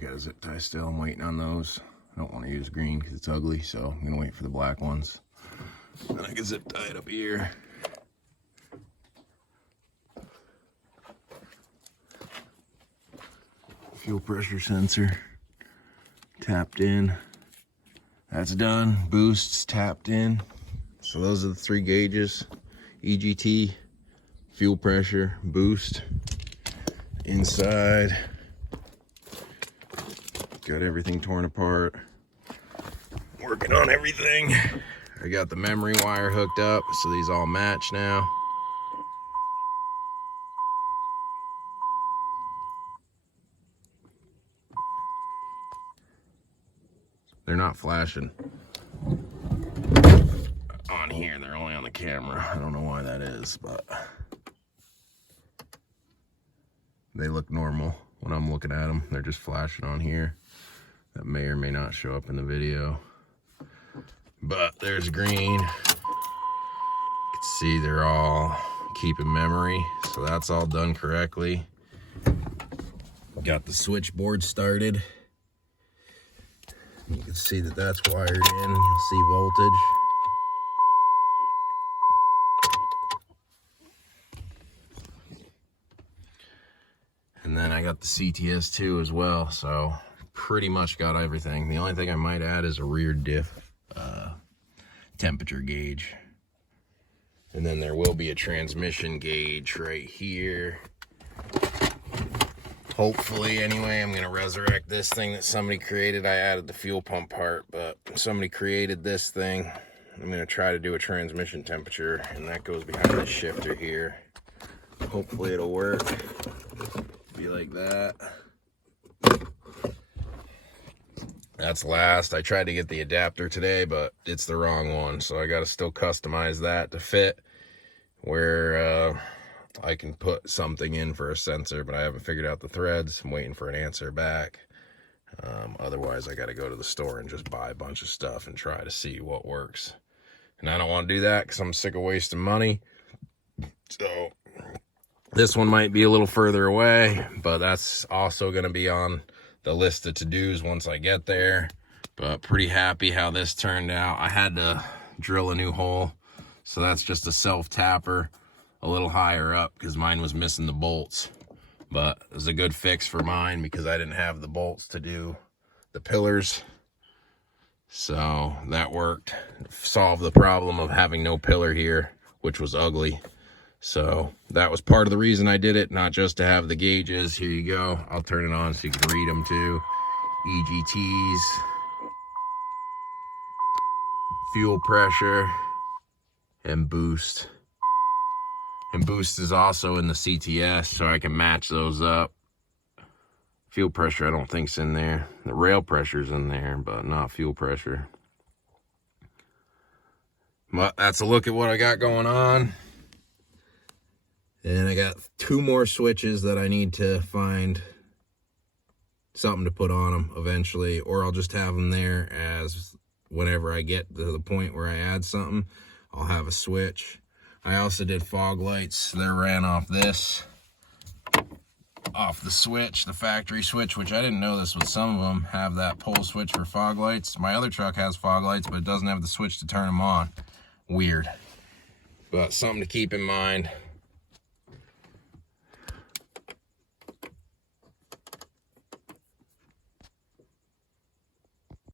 got a zip tie still. I'm waiting on those. I don't want to use green because it's ugly, so I'm gonna wait for the black ones. And I can zip tie it up here. Fuel pressure sensor tapped in. That's done. Boosts tapped in. So those are the 3 gauges: EGT, fuel pressure, boost. Inside, got everything torn apart. Working on everything. I got the memory wire hooked up, so these all match now. They're not flashing on here, they're only on the camera. I don't know why that is, but they look normal when I'm looking at them. They're just flashing on here. That may or may not show up in the video. But there's green. You can see they're all keeping memory, so that's all done correctly. Got the switchboard started. You can see that that's wired in. You'll see voltage. And then I got the CTS2 as well, so pretty much got everything. The only thing I might add is a rear diff temperature gauge. And then there will be a transmission gauge right here. Hopefully, anyway, I'm gonna resurrect this thing that somebody created. I added the fuel pump part, but somebody created this thing. I'm gonna try to do a transmission temperature, and that goes behind the shifter here. Hopefully it'll work. Be like that. That's last. I tried to get the adapter today, but it's the wrong one, so I got to still customize that to fit where I can put something in for a sensor, but I haven't figured out the threads. I'm waiting for an answer back. Otherwise, I got to go to the store and just buy a bunch of stuff and try to see what works. And I don't want to do that because I'm sick of wasting money. So this one might be a little further away, but that's also going to be on the list of to-dos once I get there. But pretty happy how this turned out. I had to drill a new hole, so that's just a self-tapper a little higher up because mine was missing the bolts. But it was a good fix for mine because I didn't have the bolts to do the pillars. So that worked. Solved the problem of having no pillar here, which was ugly. So that was part of the reason I did it, not just to have the gauges. Here you go. I'll turn it on so you can read them too. EGTs, fuel pressure, and boost. And boost is also in the CTS, so I can match those up. Fuel pressure I don't think's in there. The rail pressure's in there, but not fuel pressure. But that's a look at what I got going on. And I got 2 more switches that I need to find something to put on them eventually, or I'll just have them there as whenever I get to the point where I add something, I'll have a switch. I also did fog lights. They ran off this, off the switch, the factory switch, which I didn't know this, but some of them have that pull switch for fog lights. My other truck has fog lights, but it doesn't have the switch to turn them on. Weird. But something to keep in mind.